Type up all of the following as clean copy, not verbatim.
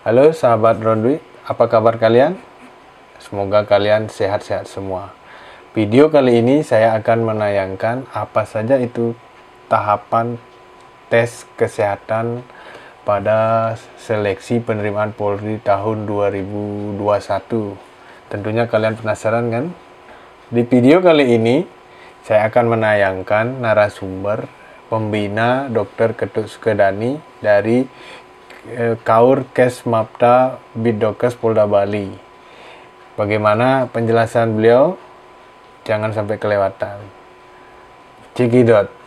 Halo sahabat Rondwi, apa kabar kalian? Semoga kalian sehat-sehat semua. Video kali ini saya akan menayangkan apa saja itu tahapan tes kesehatan pada seleksi penerimaan Polri tahun 2021. Tentunya kalian penasaran kan? Di video kali ini saya akan menayangkan narasumber pembina Dr. Ketut Sukedani dari Kaur Kesmapta Bidokes Polda Bali. Bagaimana penjelasan beliau? Jangan sampai kelewatan. Cekidot.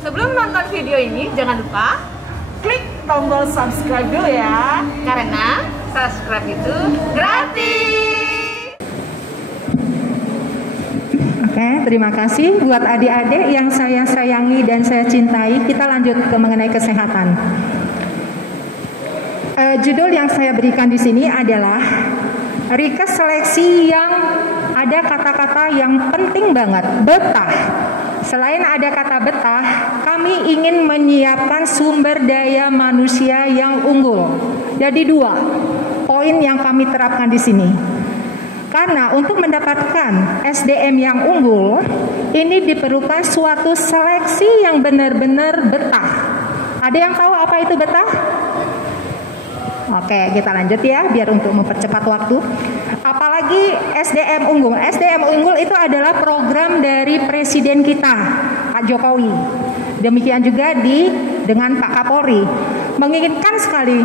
Sebelum nonton video ini, jangan lupa klik tombol subscribe dulu ya, karena subscribe itu gratis. Oke, terima kasih buat adik-adik yang saya sayangi dan saya cintai. Kita lanjut ke mengenai kesehatan. Judul yang saya berikan di sini adalah Rikes seleksi yang ada kata-kata yang penting banget, betah. Selain ada kata betah, kami ingin menyiapkan sumber daya manusia yang unggul. Jadi 2 poin yang kami terapkan di sini. Karena untuk mendapatkan SDM yang unggul, ini diperlukan suatu seleksi yang benar-benar betah. Ada yang tahu apa itu betah? Oke, kita lanjut ya, biar untuk mempercepat waktu. Apalagi SDM unggul. SDM unggul itu adalah program dari Presiden kita, Pak Jokowi. Demikian juga dengan Pak Kapolri. Menginginkan sekali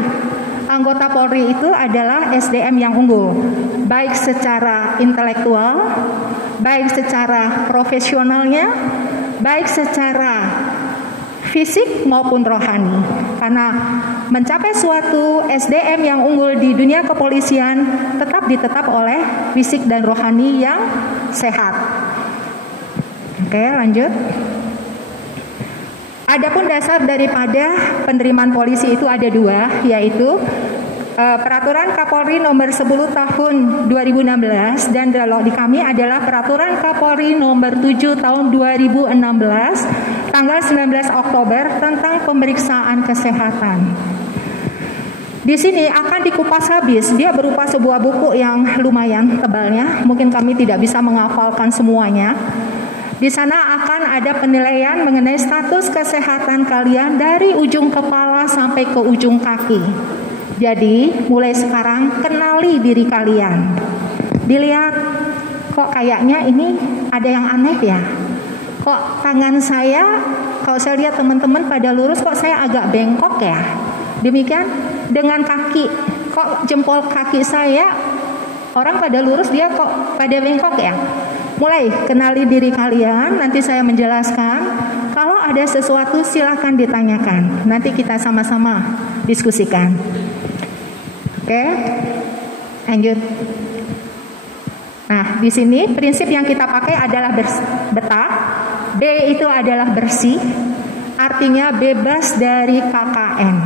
anggota Polri itu adalah SDM yang unggul, baik secara intelektual, baik secara profesionalnya, baik secara fisik maupun rohani. Karena mencapai suatu SDM yang unggul di dunia kepolisian ditetap oleh fisik dan rohani yang sehat. Oke, lanjut. Adapun dasar daripada penerimaan polisi itu ada 2, yaitu Peraturan Kapolri nomor 10 tahun 2016 dan kalau di kami adalah Peraturan Kapolri nomor 7 tahun 2016 tanggal 19 Oktober tentang pemeriksaan kesehatan. Di sini akan dikupas habis. Dia berupa sebuah buku yang lumayan tebalnya. Mungkin kami tidak bisa menghafalkan semuanya. Di sana akan ada penilaian mengenai status kesehatan kalian dari ujung kepala sampai ke ujung kaki. Jadi mulai sekarang kenali diri kalian. Dilihat, kok kayaknya ini ada yang aneh ya. Kok tangan saya, kalau saya lihat teman-teman pada lurus, kok saya agak bengkok ya. Demikian dengan kaki, kok jempol kaki saya orang pada lurus, dia kok pada bengkok ya. Mulai kenali diri kalian, nanti saya menjelaskan. Kalau ada sesuatu silakan ditanyakan. Nanti kita sama-sama diskusikan. Oke, lanjut. Nah, di sini prinsip yang kita pakai adalah betah. B itu adalah bersih, artinya bebas dari KKN.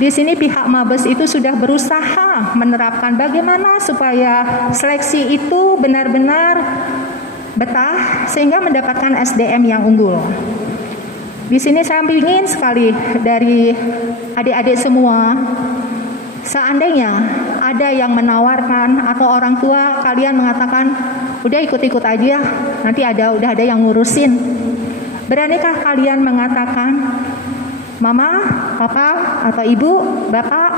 Di sini pihak Mabes itu sudah berusaha menerapkan bagaimana supaya seleksi itu benar-benar betah sehingga mendapatkan SDM yang unggul. Di sini saya ingin sekali dari adik-adik semua, seandainya ada yang menawarkan atau orang tua kalian mengatakan, udah ikut-ikut aja, nanti udah ada yang ngurusin. Beranikah kalian mengatakan, Mama, Papa, atau Ibu, Bapak,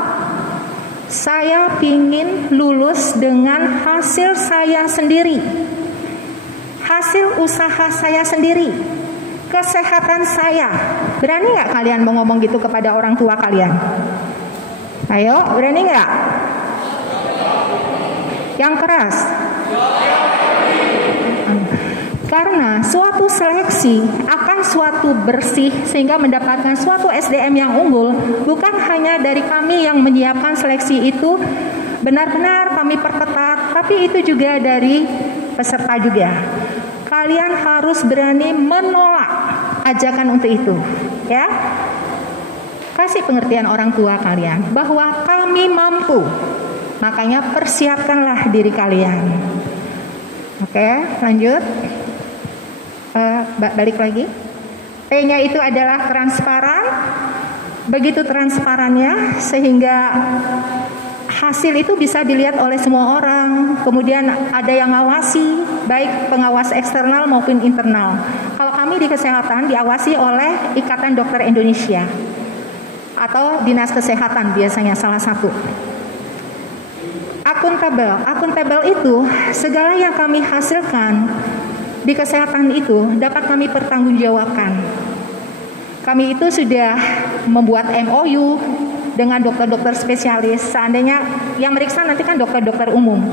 saya pingin lulus dengan hasil saya sendiri, hasil usaha saya sendiri, kesehatan saya. Berani nggak kalian mau ngomong gitu kepada orang tua kalian? Ayo, berani nggak? Yang keras. Karena suatu seleksi akan suatu bersih sehingga mendapatkan suatu SDM yang unggul, bukan hanya dari kami yang menyiapkan seleksi itu benar-benar kami perketat, tapi itu juga dari peserta juga. Kalian harus berani menolak ajakan untuk itu, ya. Kasih pengertian orang tua kalian bahwa kami mampu. Makanya persiapkanlah diri kalian. Oke, lanjut. Balik lagi. P-nya itu adalah transparan. Begitu transparannya sehingga hasil itu bisa dilihat oleh semua orang. Kemudian ada yang ngawasi, baik pengawas eksternal maupun internal. Kalau kami di kesehatan diawasi oleh Ikatan Dokter Indonesia atau Dinas Kesehatan biasanya salah satu. Akuntabel itu segala yang kami hasilkan di kesehatan itu dapat kami pertanggungjawabkan. Kami itu sudah membuat MOU dengan dokter-dokter spesialis. Seandainya yang meriksa nanti kan dokter-dokter umum.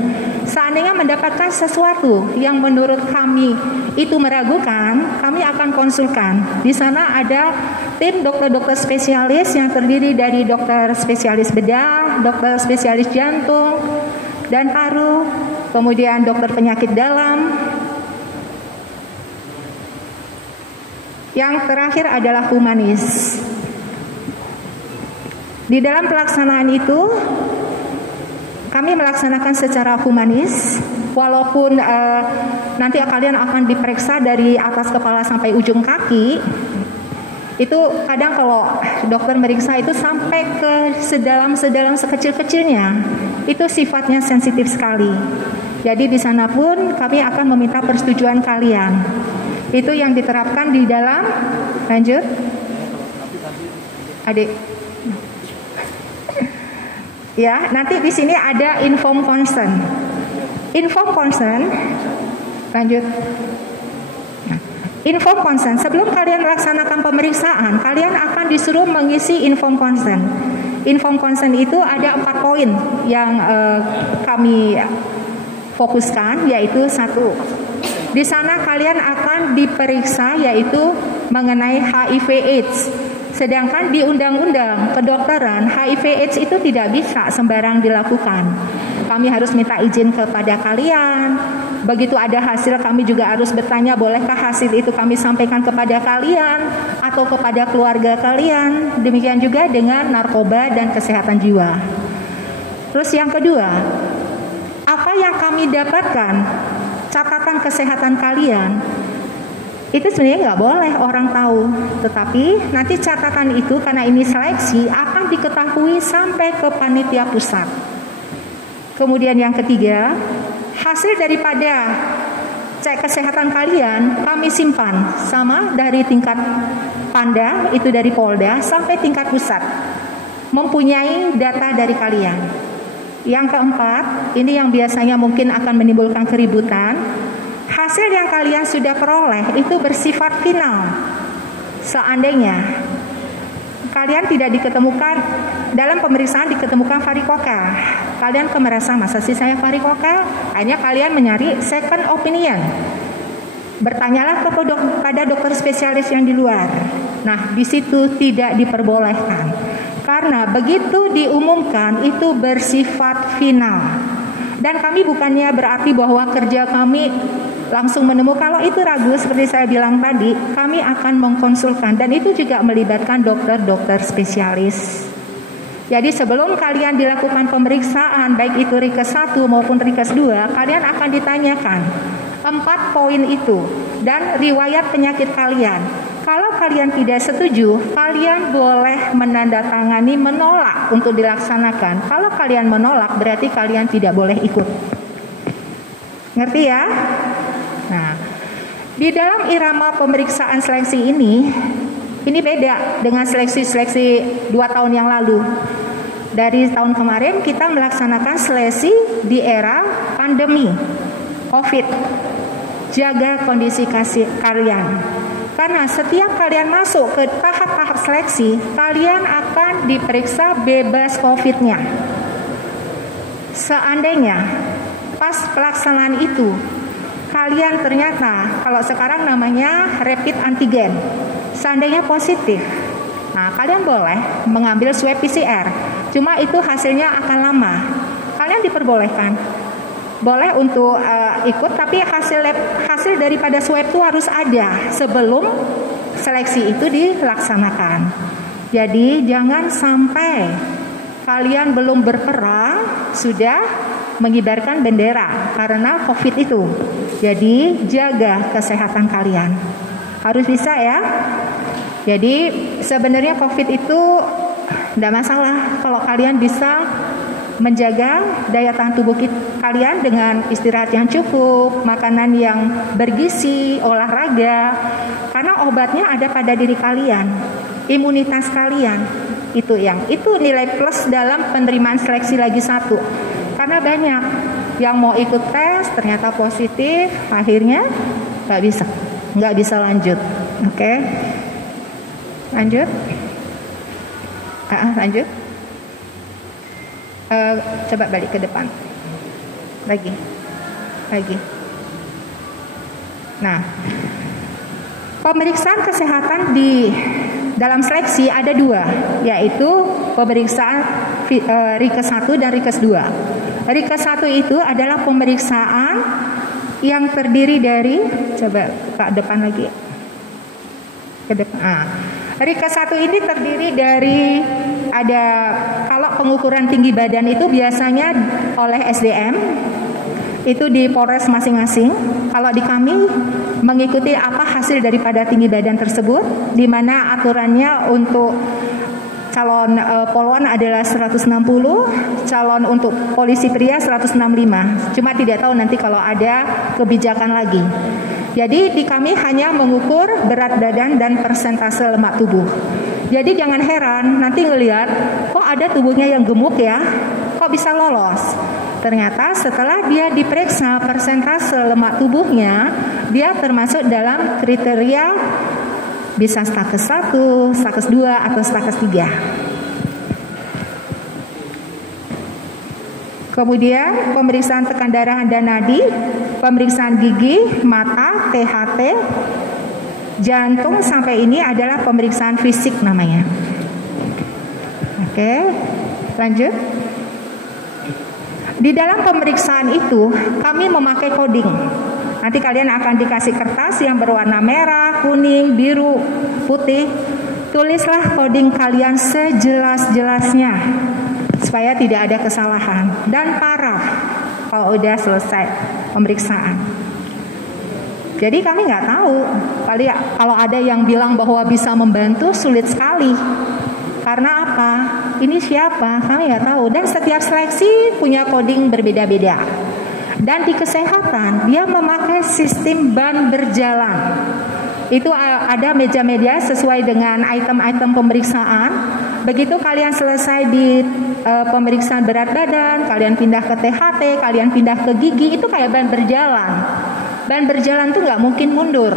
Seandainya mendapatkan sesuatu yang menurut kami itu meragukan, kami akan konsulkan. Di sana ada tim dokter-dokter spesialis yang terdiri dari dokter spesialis bedah, dokter spesialis jantung dan paru, kemudian dokter penyakit dalam. Yang terakhir adalah humanis. Di dalam pelaksanaan itu kami melaksanakan secara humanis, walaupun nanti kalian akan diperiksa dari atas kepala sampai ujung kaki. Itu kadang kalau dokter meriksa itu sampai ke sedalam sekecil-kecilnya. Itu sifatnya sensitif sekali. Jadi di sana pun kami akan meminta persetujuan kalian. Itu yang diterapkan di dalam. Lanjut, adik. Ya, nanti di sini ada informed consent. Informed consent, lanjut. Informed consent, sebelum kalian melaksanakan pemeriksaan, kalian akan disuruh mengisi informed consent. Informed consent itu ada 4 poin yang kami fokuskan, yaitu 1. Di sana kalian akan diperiksa yaitu mengenai HIV/AIDS. Sedangkan di undang-undang kedokteran HIV/AIDS itu tidak bisa sembarang dilakukan. Kami harus minta izin kepada kalian. Begitu ada hasil kami juga harus bertanya, bolehkah hasil itu kami sampaikan kepada kalian atau kepada keluarga kalian. Demikian juga dengan narkoba dan kesehatan jiwa. Terus yang kedua, apa yang kami dapatkan, catatan kesehatan kalian, itu sebenarnya nggak boleh orang tahu. Tetapi nanti catatan itu karena ini seleksi akan diketahui sampai ke panitia pusat. Kemudian yang ketiga, hasil daripada cek kesehatan kalian kami simpan sama dari tingkat Panda, itu dari Polda sampai tingkat pusat, mempunyai data dari kalian. Yang keempat, ini yang biasanya mungkin akan menimbulkan keributan. Hasil yang kalian sudah peroleh itu bersifat final. Seandainya kalian tidak diketemukan dalam pemeriksaan diketemukan varikokel, kalian merasa masa sih saya varikokel? Akhirnya kalian mencari second opinion. Bertanyalah kepada dokter spesialis yang di luar. Nah, di situ tidak diperbolehkan. Karena begitu diumumkan itu bersifat final. Dan kami bukannya berarti bahwa kerja kami langsung menemukan. Kalau itu ragu seperti saya bilang tadi, kami akan mengkonsulkan. Dan itu juga melibatkan dokter-dokter spesialis. Jadi sebelum kalian dilakukan pemeriksaan, baik itu Rikes 1 maupun Rikes 2, kalian akan ditanyakan 4 poin itu dan riwayat penyakit kalian. Kalau kalian tidak setuju, kalian boleh menandatangani menolak untuk dilaksanakan. Kalau kalian menolak, berarti kalian tidak boleh ikut. Ngerti ya? Nah, di dalam irama pemeriksaan seleksi ini beda dengan seleksi-seleksi 2 tahun yang lalu. Dari tahun kemarin kita melaksanakan seleksi di era pandemi COVID. Jaga kondisi kalian. Karena setiap kalian masuk ke tahap-tahap seleksi, kalian akan diperiksa bebas COVID-nya. Seandainya pas pelaksanaan itu, kalian ternyata, kalau sekarang namanya rapid antigen, seandainya positif, nah kalian boleh mengambil swab PCR. Cuma itu hasilnya akan lama. Kalian diperbolehkan. Boleh untuk ikut, tapi hasil daripada swab itu harus ada sebelum seleksi itu dilaksanakan. Jadi jangan sampai kalian belum berperang sudah mengibarkan bendera karena COVID itu. Jadi jaga kesehatan kalian. Harus bisa ya. Jadi sebenarnya COVID itu tidak masalah kalau kalian bisa menjaga daya tahan tubuh kalian dengan istirahat yang cukup, makanan yang bergizi, olahraga. Karena obatnya ada pada diri kalian, imunitas kalian. Itu nilai plus dalam penerimaan seleksi lagi satu. Karena banyak yang mau ikut tes ternyata positif, akhirnya nggak bisa lanjut. Oke. Lanjut. Lanjut. Coba balik ke depan. Lagi. Nah, pemeriksaan kesehatan di dalam seleksi ada dua, yaitu pemeriksaan Rikes 1 dan Rikes 2. Rikes 1 itu adalah pemeriksaan yang terdiri dari, coba ke depan lagi. Ke depan. Rikes 1 ini terdiri dari kalau pengukuran tinggi badan itu biasanya oleh SDM itu di Polres masing-masing. Kalau di kami mengikuti apa hasil daripada tinggi badan tersebut, di mana aturannya untuk calon polwan adalah 160, calon untuk polisi pria 165. Cuma tidak tahu nanti kalau ada kebijakan lagi. Jadi di kami hanya mengukur berat badan dan persentase lemak tubuh. Jadi jangan heran nanti ngelihat kok ada tubuhnya yang gemuk ya, kok bisa lolos. Ternyata setelah dia diperiksa persentase lemak tubuhnya, dia termasuk dalam kriteria bisa stakes 1, stakes 2 atau stakes 3. Kemudian pemeriksaan tekan darah dan nadi, pemeriksaan gigi, mata, THT, jantung sampai ini adalah pemeriksaan fisik namanya. Oke, lanjut. Di dalam pemeriksaan itu kami memakai coding. Nanti kalian akan dikasih kertas yang berwarna merah, kuning, biru, putih. Tulislah coding kalian sejelas-jelasnya supaya tidak ada kesalahan, dan paraf kalau udah selesai pemeriksaan. Jadi kami nggak tahu, kalau ada yang bilang bahwa bisa membantu, sulit sekali. Karena apa? Ini siapa? Kami nggak tahu. Dan setiap seleksi punya coding berbeda-beda. Dan di kesehatan dia memakai sistem ban berjalan. Itu ada meja-meja sesuai dengan item-item pemeriksaan. Begitu kalian selesai di pemeriksaan berat badan, kalian pindah ke THT, kalian pindah ke gigi, itu kayak ban berjalan. Ban berjalan tuh nggak mungkin mundur.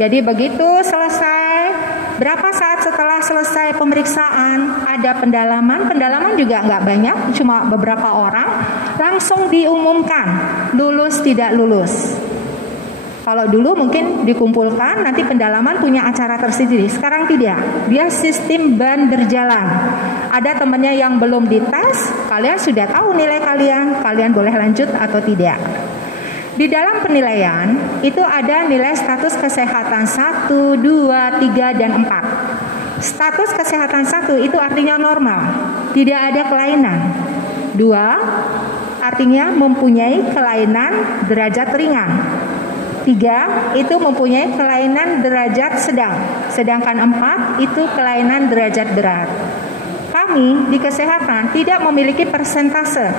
Jadi begitu selesai, berapa saat setelah selesai pemeriksaan, ada pendalaman juga nggak banyak, cuma beberapa orang, langsung diumumkan lulus tidak lulus. Kalau dulu mungkin dikumpulkan, nanti pendalaman punya acara tersendiri. Sekarang tidak, dia sistem ban berjalan. Ada temannya yang belum dites, kalian sudah tahu nilai kalian boleh lanjut atau tidak. Di dalam penilaian itu ada nilai status kesehatan 1, 2, 3, dan 4. Status kesehatan 1 itu artinya normal, tidak ada kelainan. 2 artinya mempunyai kelainan derajat ringan. 3 itu mempunyai kelainan derajat sedang, sedangkan 4 itu kelainan derajat berat. Kami di kesehatan tidak memiliki persentase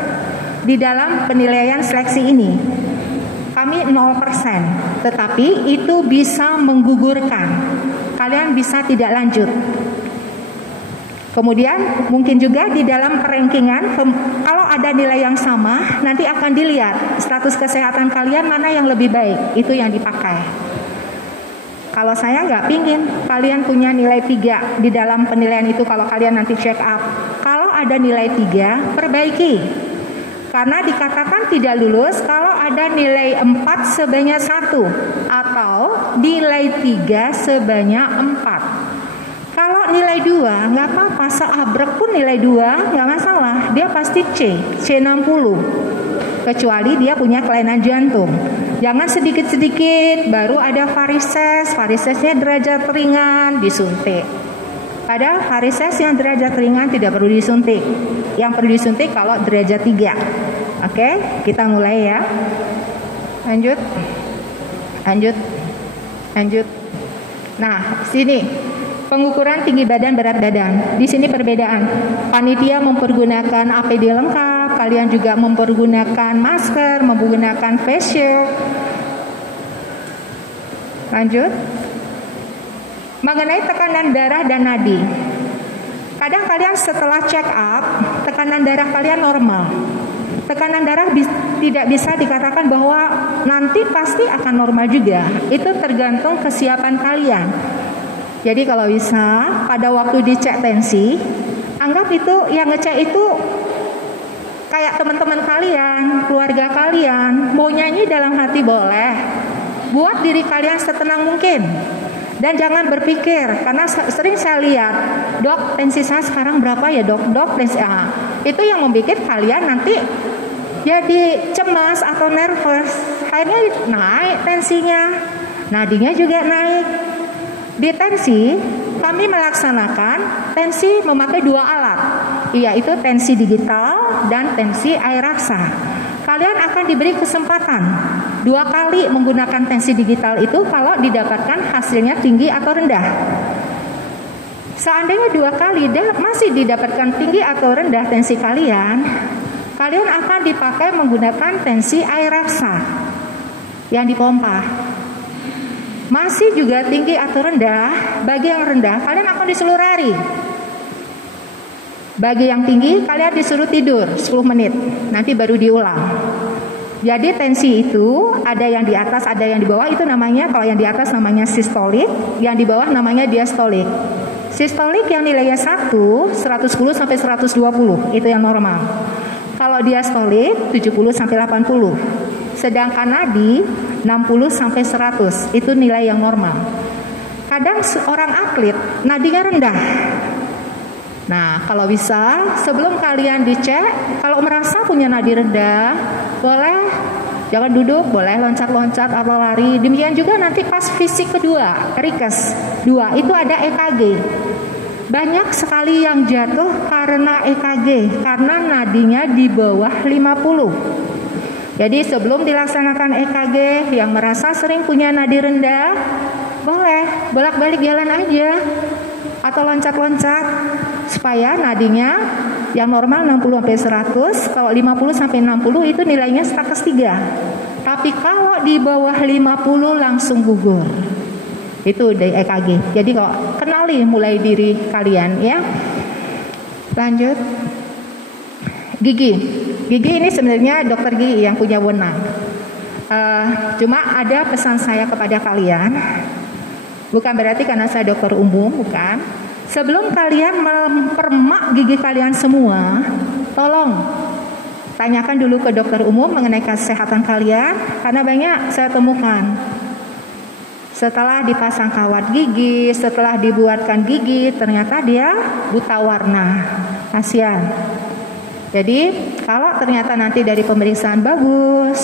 di dalam penilaian seleksi ini. Kami 0%, tetapi itu bisa menggugurkan. Kalian bisa tidak lanjut. Kemudian mungkin juga di dalam perankingan, kalau ada nilai yang sama, nanti akan dilihat status kesehatan kalian mana yang lebih baik, itu yang dipakai. Kalau saya nggak pingin kalian punya nilai 3 di dalam penilaian itu. Kalau kalian nanti check up, kalau ada nilai 3, perbaiki. Karena dikatakan tidak lulus kalau ada nilai 4 sebanyak 1 atau nilai 3 sebanyak 4. Kalau nilai 2 nggak apa-apa, seabrek pun nilai 2 nggak masalah, dia pasti C60, kecuali dia punya kelainan jantung. Jangan sedikit-sedikit, baru ada varises, varisesnya derajat ringan, disuntik. Padahal varises yang derajat ringan tidak perlu disuntik. Yang perlu disuntik kalau derajat 3. Oke, kita mulai ya. Lanjut. Nah, sini pengukuran tinggi badan, berat badan. Di sini perbedaan. Panitia mempergunakan APD lengkap, kalian juga mempergunakan masker, menggunakan face shield. Lanjut. Mengenai tekanan darah dan nadi. Kadang kalian setelah check up, tekanan darah kalian normal. Tekanan darah tidak bisa dikatakan bahwa nanti pasti akan normal juga. Itu tergantung kesiapan kalian. Jadi kalau bisa pada waktu dicek tensi, anggap itu yang ngecek itu kayak teman-teman kalian, keluarga kalian. Mau nyanyi dalam hati boleh. Buat diri kalian setenang mungkin. Dan jangan berpikir, karena sering saya lihat, dok tensi saya sekarang berapa ya dok tensi itu yang membuat kalian nanti jadi cemas atau nervous. Akhirnya naik tensinya, nadinya juga naik. Di tensi kami melaksanakan tensi memakai 2 alat, yaitu tensi digital dan tensi air raksa. Kalian akan diberi kesempatan 2 kali menggunakan tensi digital itu kalau didapatkan hasilnya tinggi atau rendah. Seandainya 2 kali masih didapatkan tinggi atau rendah tensi kalian akan dipakai menggunakan tensi air raksa yang dipompa. Masih juga tinggi atau rendah, bagi yang rendah kalian akan disuruh lari. Bagi yang tinggi kalian disuruh tidur 10 menit, nanti baru diulang. Jadi tensi itu ada yang di atas, ada yang di bawah. Itu namanya, kalau yang di atas namanya sistolik, yang di bawah namanya diastolik. Sistolik yang nilainya 110 sampai 120, itu yang normal. Kalau diastolik 70 sampai 80. Sedangkan nadi 60 sampai 100, itu nilai yang normal. Kadang seorang atlet nadinya rendah. Nah, kalau bisa sebelum kalian dicek, kalau merasa punya nadi rendah, boleh jangan duduk, boleh loncat-loncat atau lari. Demikian juga nanti pas fisik kedua, rikes 2, itu ada EKG. Banyak sekali yang jatuh karena EKG, karena nadinya di bawah 50. Jadi sebelum dilaksanakan EKG, yang merasa sering punya nadi rendah, boleh bolak-balik jalan aja atau loncat-loncat supaya nadinya yang normal 60 sampai 100, kalau 50 sampai 60 itu nilainya status 3. Tapi kalau di bawah 50 langsung gugur. Itu dari EKG. Jadi kok kenali mulai diri kalian ya. Lanjut. Gigi ini sebenarnya dokter gigi yang punya wewenang. Cuma ada pesan saya kepada kalian. Bukan berarti karena saya dokter umum, bukan. Sebelum kalian mempermak gigi kalian semua, tolong tanyakan dulu ke dokter umum mengenai kesehatan kalian. Karena banyak saya temukan setelah dipasang kawat gigi, setelah dibuatkan gigi, ternyata dia buta warna. Kasihan. Jadi kalau ternyata nanti dari pemeriksaan bagus,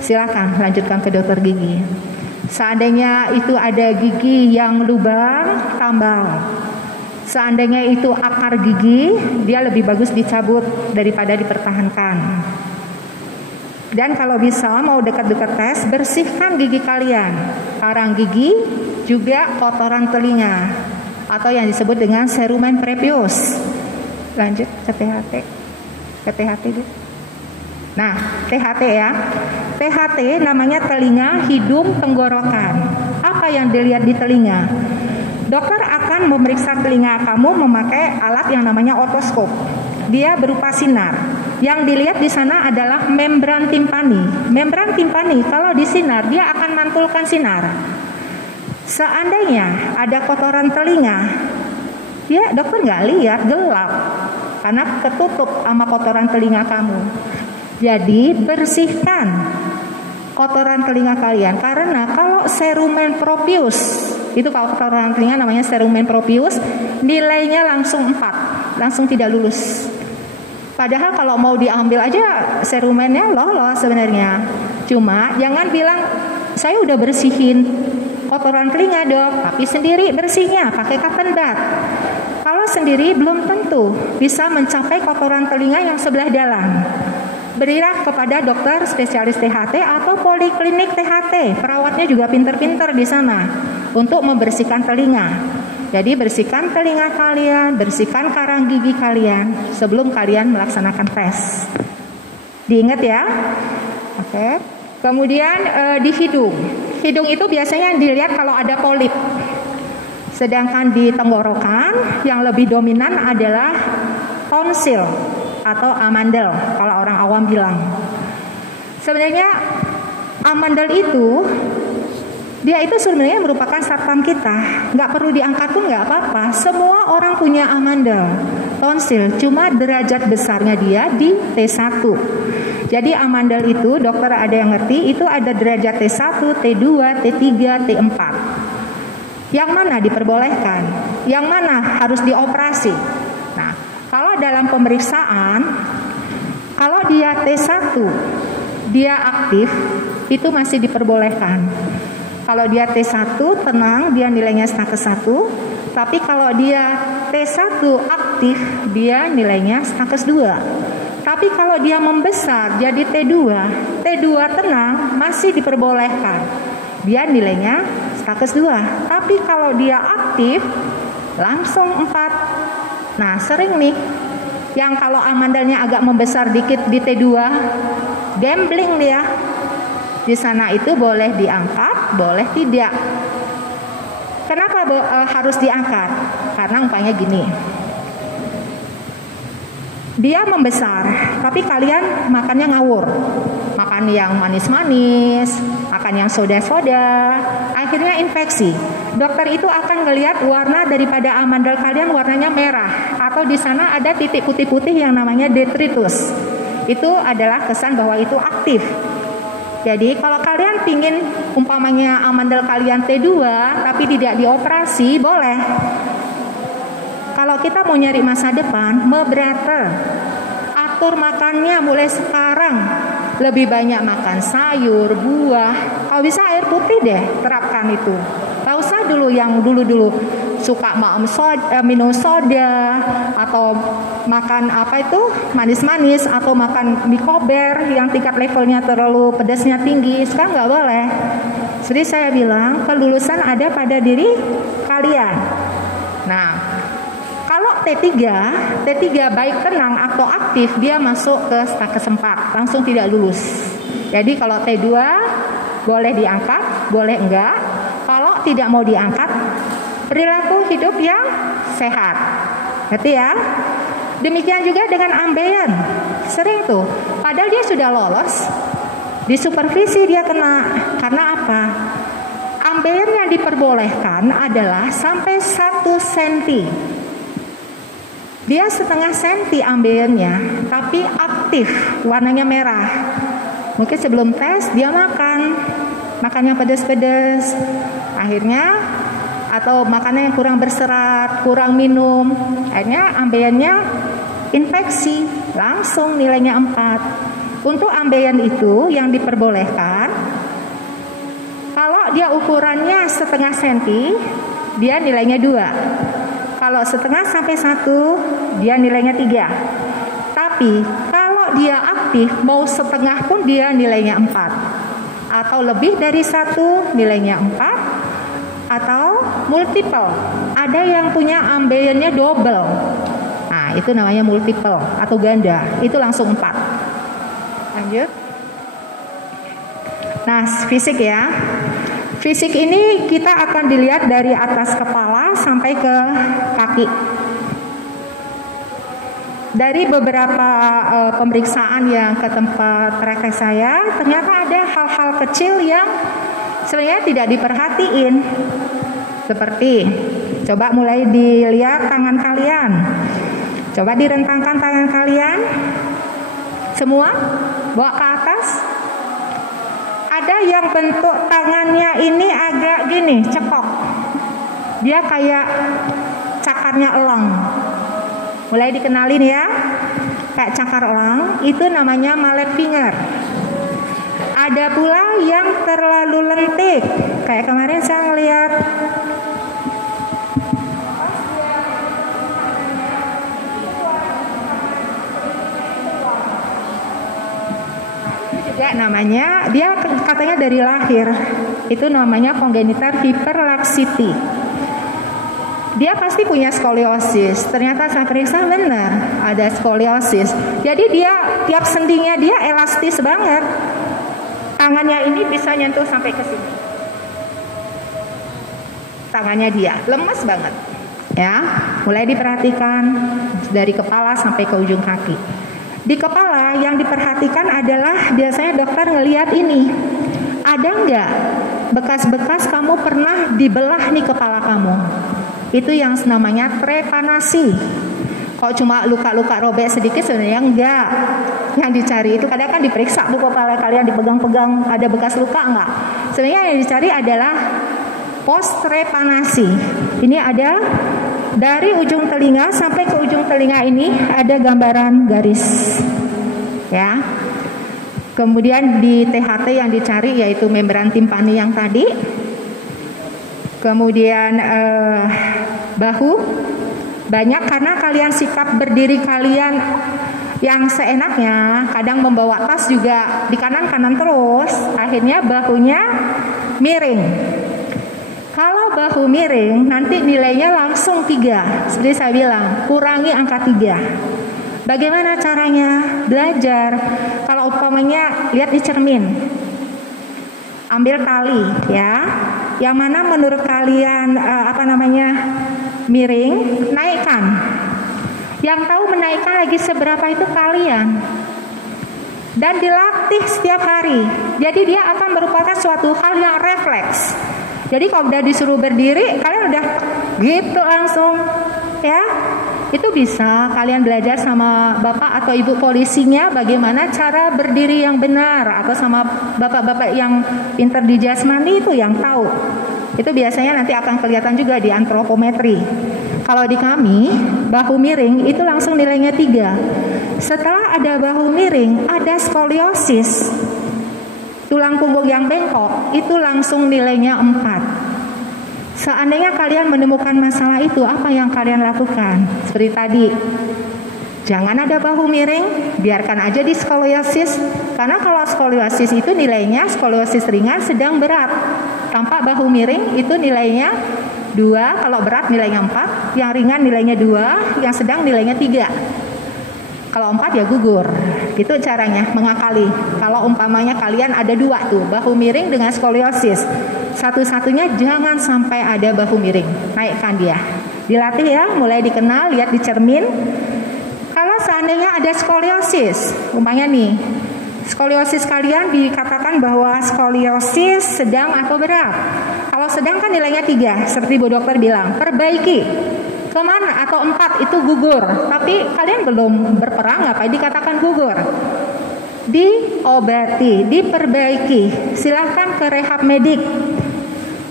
silakan lanjutkan ke dokter gigi. Seandainya itu ada gigi yang lubang, tambal. Seandainya itu akar gigi, dia lebih bagus dicabut daripada dipertahankan. Dan kalau bisa mau dekat-dekat tes, bersihkan gigi kalian. Karang gigi, juga kotoran telinga, atau yang disebut dengan cerumen previous. Lanjut ke THT. Ke THT dulu. Nah, THT ya. THT namanya telinga, hidung, tenggorokan. Apa yang dilihat di telinga? Dokter akan memeriksa telinga kamu memakai alat yang namanya otoskop. Dia berupa sinar. Yang dilihat di sana adalah membran timpani. Membran timpani kalau disinar dia akan mantulkan sinar. Seandainya ada kotoran telinga, ya dokter nggak lihat, gelap karena ketutup sama kotoran telinga kamu. Jadi bersihkan kotoran telinga kalian, karena kalau cerumen propius, itu kalau kotoran telinga namanya cerumen propius, nilainya langsung 4, langsung tidak lulus. Padahal kalau mau diambil aja cerumennya lolos sebenarnya. Cuma jangan bilang saya udah bersihin kotoran telinga dok, tapi sendiri bersihnya pakai cotton bud. Kalau sendiri belum tentu bisa mencapai kotoran telinga yang sebelah dalam. Berilah kepada dokter spesialis THT atau poliklinik THT. Perawatnya juga pinter-pinter di sana untuk membersihkan telinga. Jadi bersihkan telinga kalian, bersihkan karang gigi kalian sebelum kalian melaksanakan tes. Diingat ya. Oke. Kemudian di hidung. Hidung itu biasanya dilihat kalau ada polip. Sedangkan di tenggorokan yang lebih dominan adalah tonsil atau amandel kalau orang awam bilang. Sebenarnya amandel itu dia itu sebenarnya merupakan satpam kita, nggak perlu diangkat pun nggak apa-apa. Semua orang punya amandel, tonsil, cuma derajat besarnya dia di T1. Jadi amandel itu dokter ada yang ngerti itu ada derajat T1, T2, T3, T4. Yang mana diperbolehkan, yang mana harus dioperasi. Nah, kalau dalam pemeriksaan, kalau dia T1, dia aktif, itu masih diperbolehkan. Kalau dia T1 tenang, dia nilainya stakes 1. Tapi kalau dia T1 aktif, dia nilainya stakes 2. Tapi kalau dia membesar jadi T2, T2 tenang masih diperbolehkan. Dia nilainya stakes 2. Tapi kalau dia aktif langsung 4. Nah, sering nih yang kalau amandelnya agak membesar dikit di T2, gambling dia. Di sana itu boleh diangkat, boleh tidak. Kenapa harus diangkat? Karena umpamanya gini. Dia membesar, tapi kalian makannya ngawur. Makan yang manis-manis, makan yang soda-soda, akhirnya infeksi. Dokter itu akan melihat warna daripada amandel kalian warnanya merah, atau di sana ada titik putih-putih yang namanya detritus. Itu adalah kesan bahwa itu aktif. Jadi kalau kalian pingin umpamanya amandel kalian T2 tapi tidak dioperasi, boleh. Kalau kita mau nyari masa depan, me-brater. Atur makannya mulai sekarang. Lebih banyak makan sayur, buah. Kalau bisa air putih deh, terapkan itu. Gak usah dulu yang dulu-dulu suka minum soda atau makan apa itu manis-manis atau makan mie kober yang tingkat levelnya terlalu pedasnya tinggi. Sekarang nggak boleh. Jadi saya bilang kelulusan ada pada diri kalian. Nah, kalau T3 baik tenang atau aktif dia masuk ke stakes 4, langsung tidak lulus. Jadi kalau T2 boleh diangkat, boleh enggak. Kalau tidak mau diangkat, perilaku hidup yang sehat. Ngerti ya? Demikian juga dengan ambeien. Sering tuh, padahal dia sudah lolos, di supervisi dia kena. Karena apa? Ambeien yang diperbolehkan adalah sampai 1 cm. Dia setengah senti ambeiennya, tapi aktif, warnanya merah. Mungkin sebelum tes dia makannya pedas-pedas. Akhirnya atau makanan yang kurang berserat, kurang minum, akhirnya ambeiennya infeksi, langsung nilainya 4. Untuk ambeien itu yang diperbolehkan, kalau dia ukurannya setengah senti, dia nilainya 2. Kalau setengah sampai 1, dia nilainya 3. Tapi kalau dia aktif, mau setengah pun dia nilainya 4. Atau lebih dari 1, nilainya 4. Atau multiple. Ada yang punya ambeiennya double. Nah, itu namanya multiple atau ganda. Itu langsung 4. Lanjut. Nah, fisik ya. Fisik ini kita akan dilihat dari atas kepala sampai ke kaki. Dari beberapa pemeriksaan yang ke tempat praktek saya, ternyata ada hal-hal kecil yang sebenarnya tidak diperhatiin. Seperti, coba mulai dilihat tangan kalian. Coba direntangkan tangan kalian. Semua bawa ke atas. Ada yang bentuk tangannya ini agak gini, cekok. Dia kayak cakarnya elang. Mulai dikenalin ya. Kayak cakar elang, itu namanya mallet finger. Ada pula yang terlalu lentik. Kayak kemarin saya ngeliat juga namanya, dia katanya dari lahir. Itu namanya congenital hyperlaxity. Dia pasti punya skoliosis. Ternyata saya periksa benar ada skoliosis. Jadi dia tiap sendinya dia elastis banget. Tangannya ini bisa nyentuh sampai ke sini. Tangannya dia lemes banget. Ya, mulai diperhatikan dari kepala sampai ke ujung kaki. Di kepala yang diperhatikan adalah biasanya dokter ngelihat ini. Ada nggak bekas-bekas kamu pernah dibelah nih kepala kamu? Itu yang namanya trepanasi. Kalau cuma luka-luka robek sedikit sebenarnya enggak. Yang dicari itu kadang kan diperiksa bu kepala kalian dipegang-pegang ada bekas luka enggak. Sebenarnya yang dicari adalah post trepanasi. Ini ada dari ujung telinga sampai ke ujung telinga ini ada gambaran garis. Ya. Kemudian di THT yang dicari yaitu membran timpani yang tadi. Kemudian bahu banyak karena kalian sikap berdiri kalian yang seenaknya, kadang membawa tas juga di kanan-kanan terus, akhirnya bahunya miring. Kalau bahu miring nanti nilainya langsung 3. Seperti saya bilang, kurangi angka 3. Bagaimana caranya? Belajar. Kalau umpamanya lihat di cermin, ambil tali ya. Yang mana menurut kalian miring, naikkan. Yang tahu menaikkan lagi seberapa itu kalian. Dan dilatih setiap hari. Jadi dia akan merupakan suatu hal yang refleks. Jadi kalau udah disuruh berdiri, kalian udah gitu langsung, ya. Itu bisa kalian belajar sama bapak atau ibu polisinya bagaimana cara berdiri yang benar, atau sama bapak-bapak yang pinter di jasmani itu yang tahu. Itu biasanya nanti akan kelihatan juga di antropometri. Kalau di kami, bahu miring itu langsung nilainya 3. Setelah ada bahu miring, ada skoliosis, tulang punggung yang bengkok, itu langsung nilainya 4. Seandainya kalian menemukan masalah itu, apa yang kalian lakukan? Seperti tadi, jangan ada bahu miring, biarkan aja di skoliosis. Karena kalau skoliosis itu nilainya skoliosis ringan, sedang, berat. Tanpa bahu miring itu nilainya 2, kalau berat nilainya 4, yang ringan nilainya 2, yang sedang nilainya 3. Kalau 4 ya gugur. Itu caranya mengakali. Kalau umpamanya kalian ada 2 tuh, bahu miring dengan skoliosis, satu-satunya jangan sampai ada bahu miring. Naikkan dia. Dilatih ya, mulai dikenal, lihat di cermin. Kalau seandainya ada skoliosis, umpamanya nih, skoliosis kalian dikatakan bahwa skoliosis sedang atau berat. Kalau sedang kan nilainya 3, seperti Bu Dokter bilang, perbaiki. Kemana? Atau 4 itu gugur. Tapi kalian belum berperang, ngapain dikatakan gugur? Diobati, diperbaiki. Silahkan ke rehab medik.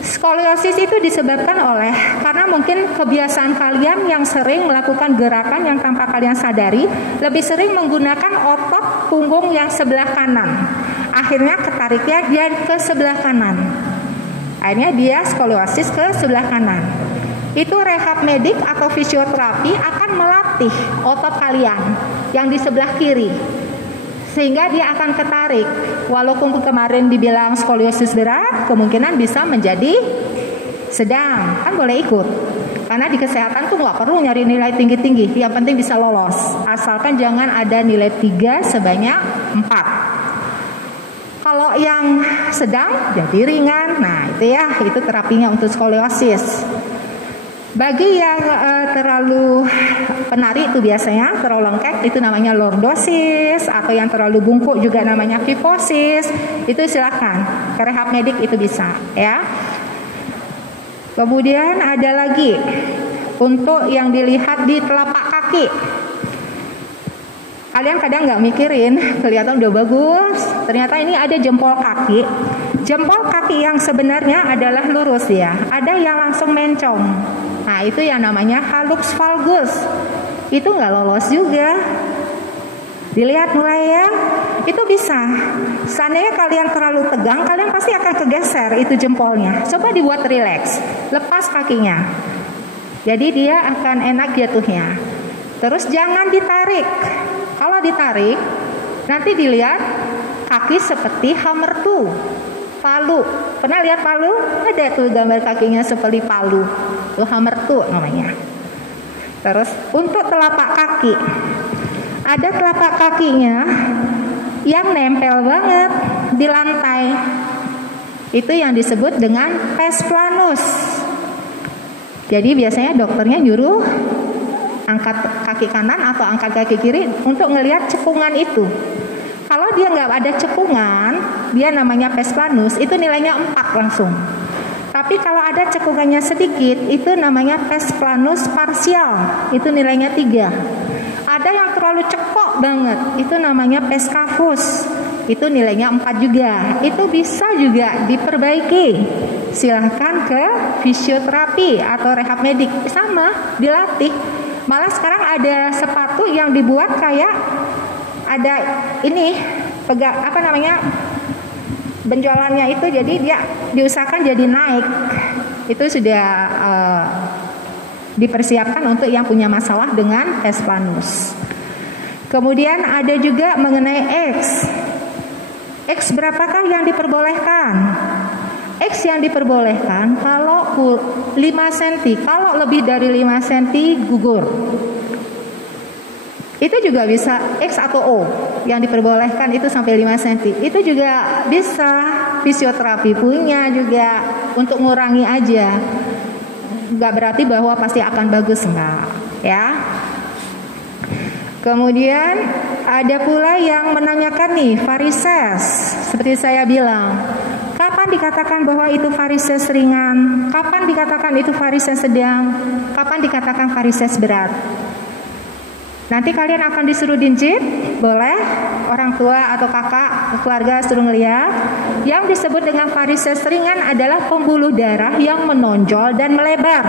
Skoliosis itu disebabkan oleh karena mungkin kebiasaan kalian yang sering melakukan gerakan yang tanpa kalian sadari, lebih sering menggunakan otot punggung yang sebelah kanan. Akhirnya ketariknya dia ke sebelah kanan. Akhirnya dia skoliosis ke sebelah kanan. Itu rehab medik atau fisioterapi akan melatih otot kalian yang di sebelah kiri, sehingga dia akan ketarik. Walaupun kemarin dibilang skoliosis berat, kemungkinan bisa menjadi sedang, kan boleh ikut. Karena di kesehatan tuh nggak perlu nyari nilai tinggi-tinggi, yang penting bisa lolos, asalkan jangan ada nilai 3 sebanyak 4. Kalau yang sedang jadi ringan, nah itu ya, itu terapinya untuk skoliosis. Bagi yang terlalu penari itu biasanya terlalu lengkek, itu namanya lordosis, atau yang terlalu bungkuk juga namanya kifosis. Itu silakan ke rehab medik, itu bisa ya. Kemudian ada lagi untuk yang dilihat di telapak kaki. Kalian kadang nggak mikirin, kelihatan udah bagus, ternyata ini ada jempol kaki. Jempol kaki yang sebenarnya adalah lurus ya, ada yang langsung mencong. Nah itu yang namanya hallux valgus. Itu nggak lolos juga. Dilihat mulai ya, itu bisa. Seandainya kalian terlalu tegang, kalian pasti akan kegeser itu jempolnya. Coba dibuat rileks, lepas kakinya. Jadi dia akan enak jatuhnya. Terus jangan ditarik. Kalau ditarik, nanti dilihat kaki seperti hammer tuh, palu. Pernah lihat palu? Ada tuh gambar kakinya seperti palu. Itu hammer tuh namanya. Terus untuk telapak kaki, ada telapak kakinya yang nempel banget di lantai. Itu yang disebut dengan pes planus. Jadi biasanya dokternya nyuruh angkat kaki kanan atau angkat kaki kiri untuk ngelihat cekungan itu. Kalau dia nggak ada cekungan, dia namanya pes planus, itu nilainya 4 langsung. Tapi kalau ada cekungannya sedikit, itu namanya pes planus parsial, itu nilainya 3. Ada yang terlalu cekok banget, itu namanya pes cavus, itu nilainya 4 juga. Itu bisa juga diperbaiki. Silahkan ke fisioterapi atau rehab medik, sama dilatih. Malah sekarang ada sepatu yang dibuat kayak ada ini benjolannya itu, jadi dia diusahakan jadi naik. Itu sudah dipersiapkan untuk yang punya masalah dengan pes planus. Kemudian ada juga mengenai X. X berapakah yang diperbolehkan? X yang diperbolehkan kalau 5 cm, kalau lebih dari 5 cm gugur. Itu juga bisa X atau O, yang diperbolehkan itu sampai 5 cm. Itu juga bisa fisioterapi punya juga untuk ngurangi aja. Enggak berarti bahwa pasti akan bagus, enggak, ya. Kemudian ada pula yang menanyakan nih, varises. Seperti saya bilang, kapan dikatakan bahwa itu varises ringan? Kapan dikatakan itu varises sedang? Kapan dikatakan varises berat? Nanti kalian akan disuruh dinjit, boleh orang tua atau kakak keluarga suruh ngeliat. Yang disebut dengan varises ringan adalah pembuluh darah yang menonjol dan melebar.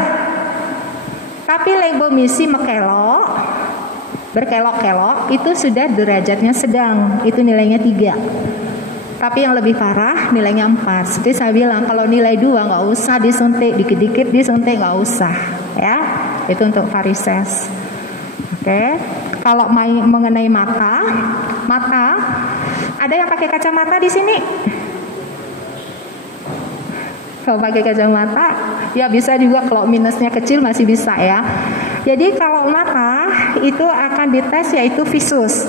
Tapi lembomisi mekelok, berkelok-kelok, itu sudah derajatnya sedang, itu nilainya 3. Tapi yang lebih parah nilainya 4. Seperti saya bilang, kalau nilai 2 nggak usah disuntik, dikit-dikit disuntik nggak usah, ya. Itu untuk varises. Oke. Kalau mengenai mata, ada yang pakai kacamata di sini? Kalau pakai kacamata, ya bisa juga, kalau minusnya kecil masih bisa ya. Jadi kalau mata itu akan dites yaitu visus.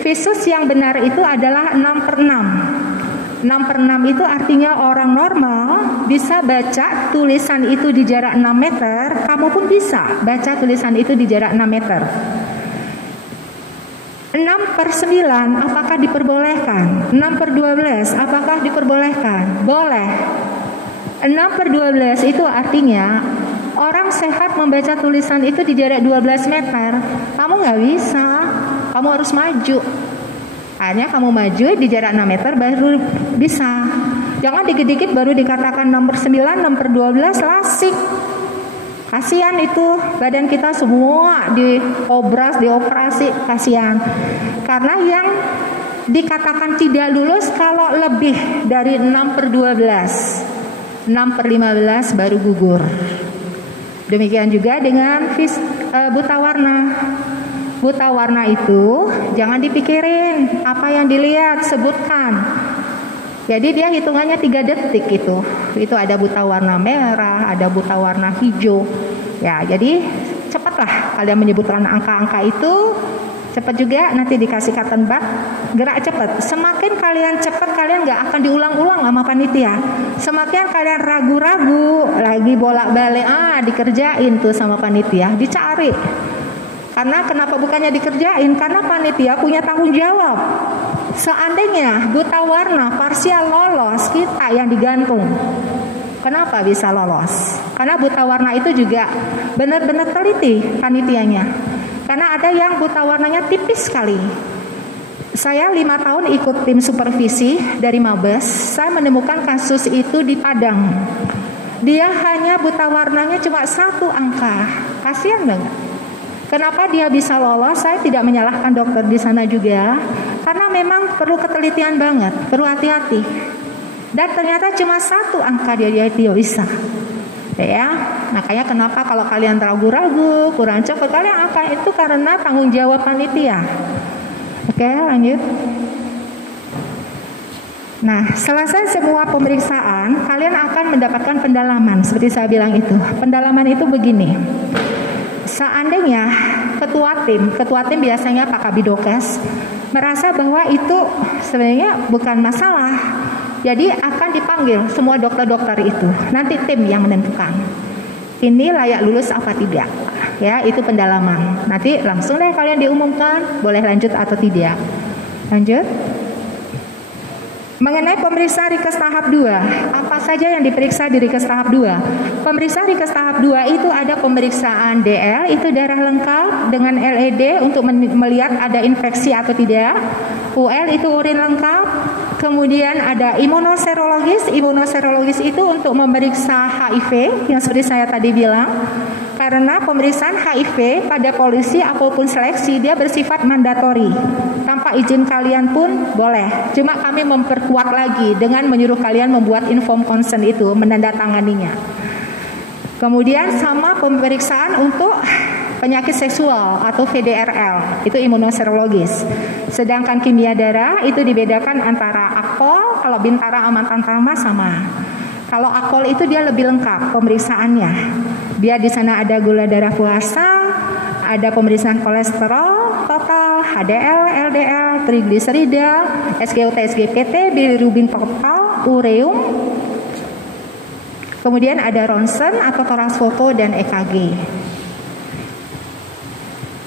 Visus yang benar itu adalah 6/6. 6/6 itu artinya orang normal bisa baca tulisan itu di jarak 6 meter. Kamu pun bisa baca tulisan itu di jarak 6 meter. 6/9 apakah diperbolehkan? 6/12 apakah diperbolehkan? Boleh. 6/12 itu artinya orang sehat membaca tulisan itu di jarak 12 meter. Kamu nggak bisa, kamu harus maju. Akhirnya kamu maju di jarak 6 meter baru bisa. Jangan dikit-dikit baru dikatakan 6/9, 6/12, lasik. Kasihan itu badan kita semua diobras, dioperasi, kasihan. Karena yang dikatakan tidak lulus kalau lebih dari 6/12. 6/15 baru gugur. Demikian juga dengan buta warna. Buta warna itu jangan dipikirin apa yang dilihat, sebutkan. Jadi dia hitungannya 3 detik itu. Itu ada buta warna merah, ada buta warna hijau. Ya, jadi cepatlah kalian menyebutkan angka-angka itu. Cepat juga, nanti dikasih cotton bud, gerak cepat. Semakin kalian cepat, kalian gak akan diulang-ulang sama panitia. Semakin kalian ragu-ragu, lagi bolak-balik, dikerjain tuh sama panitia, dicari. Karena kenapa bukannya dikerjain? Karena panitia punya tanggung jawab. Seandainya buta warna parsial lolos, kita yang digantung. Kenapa bisa lolos? Karena buta warna itu juga benar-benar teliti panitianya. Karena ada yang buta warnanya tipis sekali. Saya 5 tahun ikut tim supervisi dari Mabes. Saya menemukan kasus itu di Padang. Dia hanya buta warnanya cuma 1 angka. Kasihan banget. Kenapa dia bisa lolos? Saya tidak menyalahkan dokter di sana juga. karena memang perlu ketelitian banget, perlu hati-hati. Dan ternyata cuma satu angka dia bisa. Ya, makanya kenapa kalau kalian ragu-ragu, kurang cepat, kalian angka itu karena tanggung jawab panitia. Oke, lanjut. Nah, selesai semua pemeriksaan, kalian akan mendapatkan pendalaman. Seperti saya bilang itu, pendalaman itu begini. Seandainya ketua tim biasanya Pak Kabidokes merasa bahwa itu sebenarnya bukan masalah, jadi akan dipanggil semua dokter-dokter itu. Nanti tim yang menentukan ini layak lulus apa tidak. Ya, itu pendalaman. Nanti langsung deh kalian diumumkan boleh lanjut atau tidak. Lanjut. Mengenai pemeriksaan Rikes tahap 2, apa saja yang diperiksa di Rikes tahap 2? Pemeriksaan Rikes tahap 2 itu ada pemeriksaan DL, itu darah lengkap dengan LED untuk melihat ada infeksi atau tidak. UL itu urin lengkap. Kemudian ada imunoserologis. Imunoserologis itu untuk memeriksa HIV yang seperti saya tadi bilang. Karena pemeriksaan HIV pada polisi apapun seleksi dia bersifat mandatori. Tanpa izin kalian pun boleh. Cuma kami memperkuat lagi dengan menyuruh kalian membuat informed consent itu, menandatanganinya. Kemudian sama pemeriksaan untuk penyakit seksual atau VDRL, itu imunoserologis. Sedangkan kimia darah itu dibedakan antara Akpol, kalau Bintara Aman Tantama sama. Kalau Akpol itu dia lebih lengkap pemeriksaannya. Dia di sana ada gula darah puasa, ada pemeriksaan kolesterol total, HDL, LDL, trigliserida, SGOT, SGPT, bilirubin total, ureum. Kemudian ada ronsen atau thorax foto dan EKG.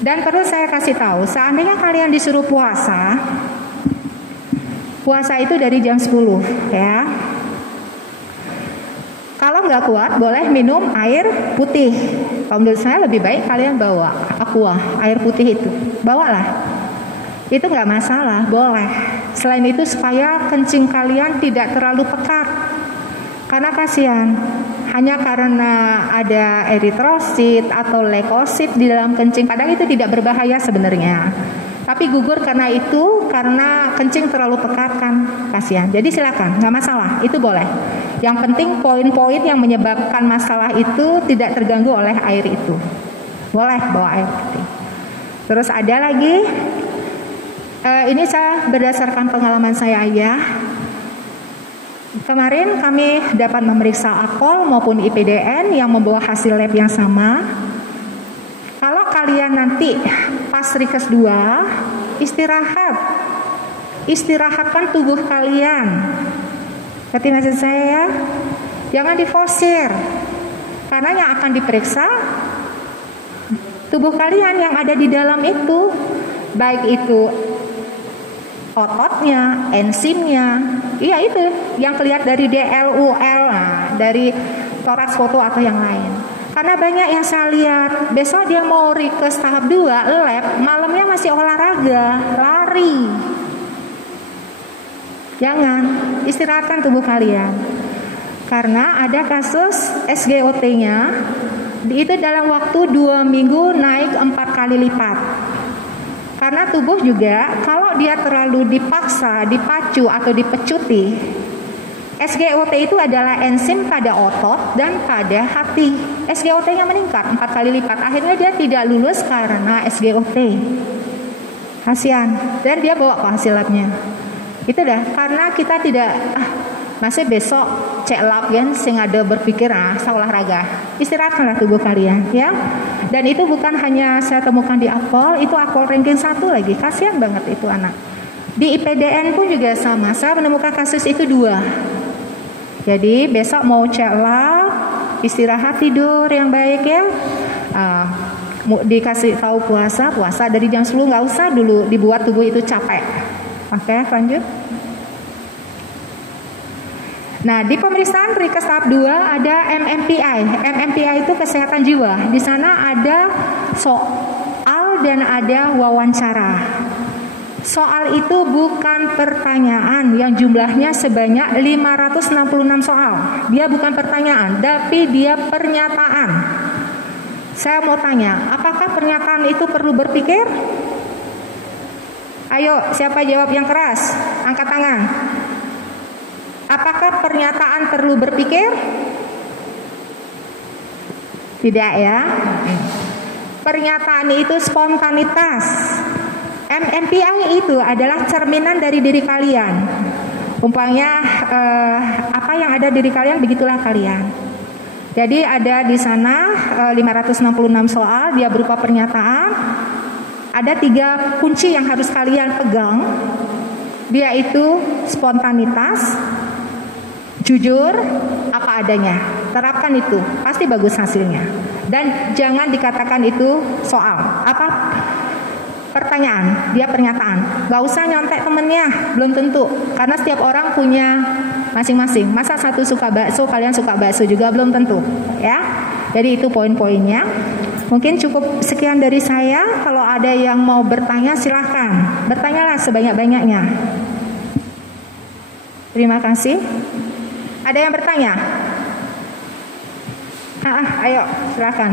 Dan perlu saya kasih tahu, seandainya kalian disuruh puasa itu dari jam 10 ya. Kalau nggak kuat boleh minum air putih. Kalau menurut saya lebih baik kalian bawa aqua, air putih itu. Bawalah. Itu nggak masalah, boleh. Selain itu supaya kencing kalian tidak terlalu pekat. Karena kasihan, hanya karena ada eritrosit atau leukosit di dalam kencing, padahal itu tidak berbahaya sebenarnya. Tapi gugur karena kencing terlalu pekat kan, kasihan. Jadi silakan, nggak masalah, itu boleh. Yang penting poin-poin yang menyebabkan masalah itu tidak terganggu oleh air itu. Boleh bawa air putih. Terus ada lagi, ini saya berdasarkan pengalaman saya aja. Kemarin kami dapat memeriksa Akpol maupun IPDN yang membawa hasil lab yang sama. Kalau kalian nanti pas Rikes 2 istirahatkan tubuh kalian. Ngerti maksud saya ya? Jangan diforsir. Karena yang akan diperiksa tubuh kalian yang ada di dalam itu, baik itu ototnya, enzimnya, iya itu yang kelihatan dari DLUL, dari thorax foto atau yang lain. Karena banyak yang saya lihat, besok dia mau Rikes tahap 2 lab, malamnya masih olahraga, lari. Jangan, istirahatkan tubuh kalian. Karena ada kasus SGOT-nya, itu dalam waktu 2 minggu naik 4 kali lipat. Karena tubuh juga kalau dia terlalu dipaksa, dipacu atau dipecuti, SGOT itu adalah enzim pada otot dan pada hati. SGOT-nya meningkat 4 kali lipat. Akhirnya dia tidak lulus karena SGOT. Kasihan. Dan dia bawa ke hasil labnya. Itu dah. Karena kita tidak masih besok cek lab kan, sing ada berpikir saya olahraga. Istirahatkanlah tubuh kalian ya. Dan itu bukan hanya saya temukan di Akpol, itu Akpol ranking 1 lagi. Kasihan banget itu anak. Di IPDN pun juga sama. Saya menemukan kasus itu 2. Jadi besok mau cek lab, istirahat tidur yang baik ya. Dikasih tahu puasa dari jam 10 nggak usah dulu dibuat tubuh itu capek. Oke, lanjut. Nah, di pemeriksaan Rikes tahap 2 ada MMPI. MMPI itu kesehatan jiwa. Di sana ada soal dan ada wawancara. Soal itu bukan pertanyaan yang jumlahnya sebanyak 566 soal. Dia bukan pertanyaan, tapi dia pernyataan. Saya mau tanya, apakah pernyataan itu perlu berpikir? Ayo, siapa jawab yang keras? Angkat tangan. Apakah pernyataan perlu berpikir? Tidak ya. Pernyataan itu spontanitas. MMPI itu adalah cerminan dari diri kalian. Umpamanya apa yang ada di diri kalian, begitulah kalian. Jadi ada di sana 566 soal, dia berupa pernyataan. Ada 3 kunci yang harus kalian pegang. Dia itu spontanitas, jujur, apa adanya. Terapkan itu, pasti bagus hasilnya. Dan jangan dikatakan itu soal. Apa? Pertanyaan, dia pernyataan. Gak usah nyontek temennya, belum tentu. Karena setiap orang punya masing-masing. Masa satu suka bakso, kalian suka bakso juga, belum tentu. Ya. Jadi itu poin-poinnya. Mungkin cukup sekian dari saya. Kalau ada yang mau bertanya, silahkan. Bertanyalah sebanyak-banyaknya. Terima kasih. Ada yang bertanya? Ayo, silahkan.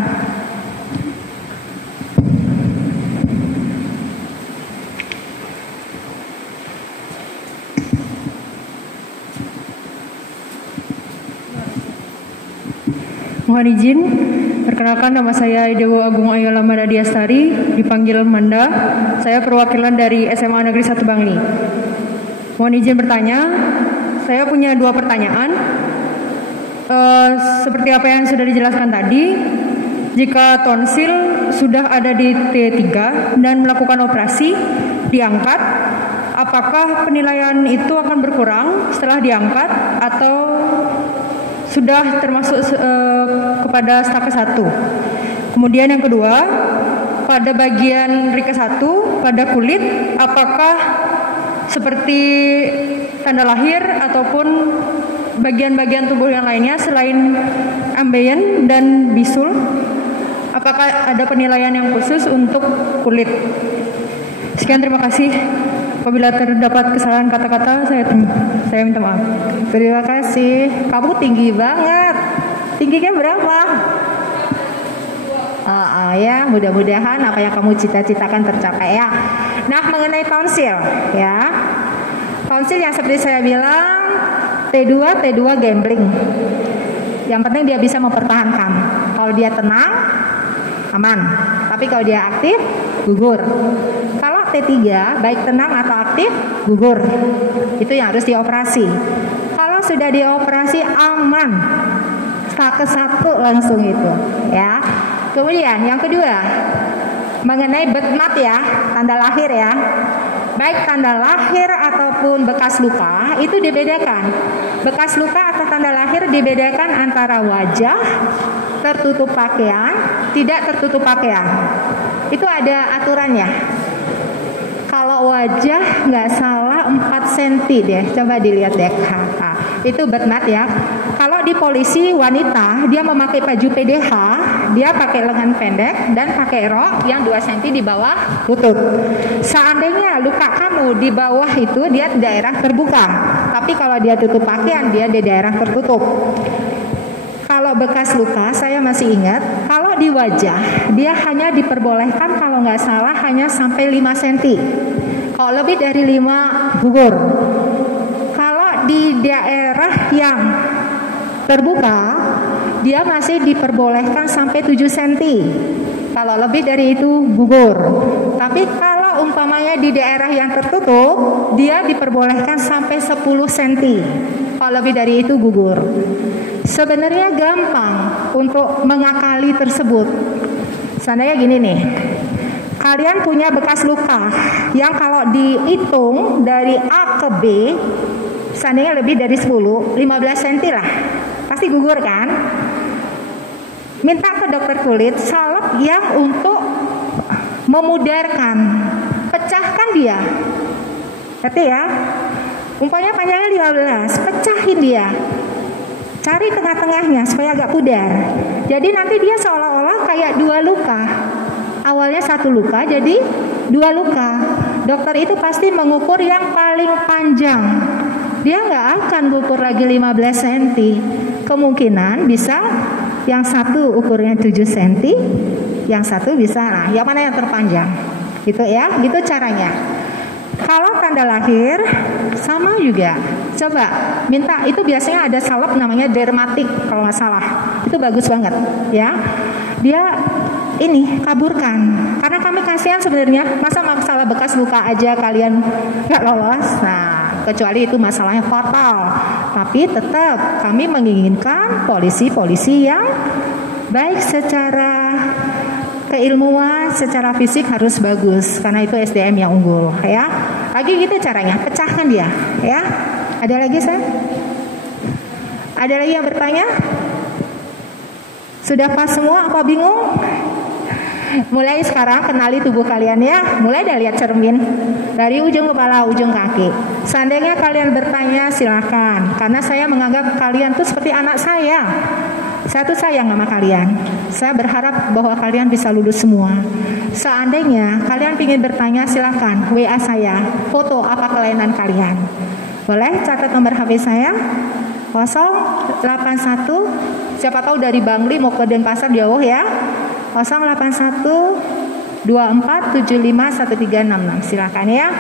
Mohon izin, perkenalkan nama saya Dewo Agung Ayala Madadiastari, dipanggil Manda. Saya perwakilan dari SMA Negeri 1 Bangli. Mohon izin bertanya, saya punya 2 pertanyaan. Seperti apa yang sudah dijelaskan tadi, jika tonsil sudah ada di T3 dan melakukan operasi, diangkat, apakah penilaian itu akan berkurang setelah diangkat atau sudah termasuk kepada stake 1. Kemudian yang kedua, pada bagian rike 1, pada kulit, apakah seperti tanda lahir ataupun bagian-bagian tubuh yang lainnya selain ambeien dan bisul, apakah ada penilaian yang khusus untuk kulit? Sekian, terima kasih. Apabila terdapat kesalahan kata-kata, saya minta maaf. Terima kasih. Kamu tinggi banget. Tingginya berapa? Ya, mudah-mudahan apa yang kamu cita-citakan tercapai ya. Nah, mengenai tonsil ya. Tonsil yang seperti saya bilang T2 gambling. Yang penting dia bisa mempertahankan. Kalau dia tenang, aman. Tapi kalau dia aktif, gugur. Kalau T3 baik tenang atau aktif, gugur. Itu yang harus dioperasi. Kalau sudah dioperasi, aman. Stake 1 langsung itu ya. Kemudian yang kedua, mengenai birthmark ya, tanda lahir ya. Baik tanda lahir ataupun bekas luka itu dibedakan. Bekas luka atau tanda lahir dibedakan antara wajah, tertutup pakaian, tidak tertutup pakaian. Itu ada aturannya. Kalau wajah nggak salah 4 cm deh, coba dilihat deh. Itu birthmark ya. Kalau di polisi wanita, dia memakai baju PDH, dia pakai lengan pendek dan pakai rok yang 2 cm di bawah lutut. Seandainya luka kamu di bawah itu dia daerah terbuka, tapi kalau dia tutup pakaian dia di daerah tertutup. Kalau bekas luka, saya masih ingat, kalau di wajah dia hanya diperbolehkan kalau nggak salah hanya sampai 5 cm. Kalau lebih dari 5 gugur. Kalau di daerah yang terbuka, dia masih diperbolehkan sampai 7 cm. Kalau lebih dari itu gugur. Tapi kalau umpamanya di daerah yang tertutup, dia diperbolehkan sampai 10 cm. Kalau lebih dari itu gugur. Sebenarnya gampang untuk mengakali tersebut. Seandainya gini nih, kalian punya bekas luka yang kalau dihitung dari A ke B, seandainya lebih dari 10, 15 cm lah, pasti gugur kan? Minta ke dokter kulit salep yang untuk memudarkan, pecahkan dia. Ngerti ya? Umpamanya panjangnya 15, pecahin dia. Cari tengah-tengahnya supaya agak pudar. Jadi nanti dia seolah-olah kayak 2 luka. Awalnya 1 luka jadi 2 luka. Dokter itu pasti mengukur yang paling panjang. Dia nggak akan ukur lagi 15 cm. Kemungkinan bisa yang satu ukurnya 7 cm, yang satu bisa, nah yang mana yang terpanjang? Gitu ya, gitu caranya. Kalau tanda lahir sama juga. Coba minta, itu biasanya ada salep namanya dermatik kalau nggak salah. Itu bagus banget ya. Dia ini kaburkan. Karena kami kasihan sebenarnya, masa masalah bekas luka aja kalian nggak lolos. Nah, kecuali itu masalahnya fatal. Tapi tetap kami menginginkan polisi-polisi yang baik secara keilmuan, secara fisik harus bagus, karena itu SDM yang unggul ya. Lagi gitu caranya, pecahkan dia ya. Ada lagi saya? Ada lagi yang bertanya? Sudah pas semua apa bingung? Mulai sekarang kenali tubuh kalian ya. Mulai dari lihat cermin, dari ujung kepala ujung kaki. Seandainya kalian bertanya silakan, karena saya menganggap kalian tuh seperti anak saya. Saya tuh sayang sama kalian. Saya berharap bahwa kalian bisa lulus semua. Seandainya kalian ingin bertanya silakan WA saya, foto apa kelainan kalian. Boleh catat nomor HP saya 081. Siapa tahu dari Bangli mau ke Denpasar jauh ya. 081 24751366. Silakan ya.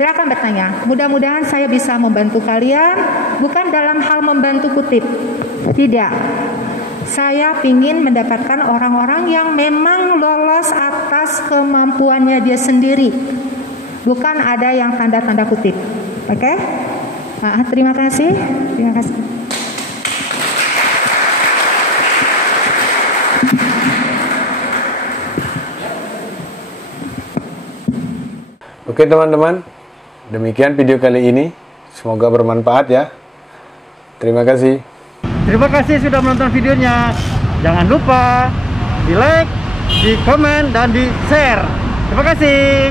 Silakan bertanya. Mudah-mudahan saya bisa membantu kalian, bukan dalam hal membantu kutip. Tidak. Saya ingin mendapatkan orang-orang yang memang lolos atas kemampuannya dia sendiri. Bukan ada yang tanda-tanda kutip. Oke? Terima kasih. Terima kasih. Oke teman-teman, demikian video kali ini. Semoga bermanfaat ya. Terima kasih. Terima kasih sudah menonton videonya. Jangan lupa di like, di komen, dan di share. Terima kasih.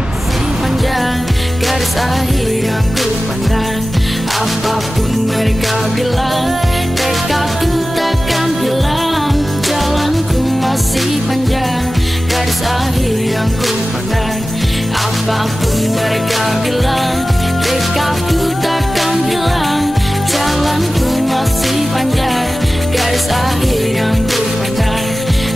Panjang garis akhir yang ku pandang, apapun mereka bilang, tekadku takkan hilang. Jalanku masih panjang, garis akhir yang ku pandang, apapun mereka bilang, tekadku takkan hilang. Jalanku masih panjang, garis akhir yang ku pandang,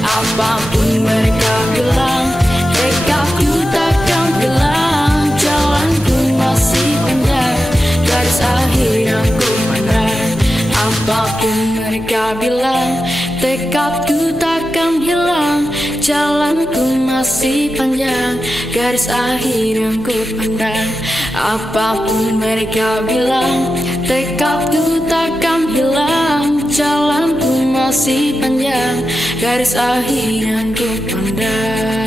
apapun mereka bilang, tekadku takkan hilang. Jalanku masih panjang, garis akhir yang ku pandang, apapun mereka bilang, tekadku takkan hilang. Jalanku masih panjang, garis akhir yang ku pandang, apapun mereka bilang, tekadku takkan hilang. Jalanku masih panjang, garis akhir yang ku pandang.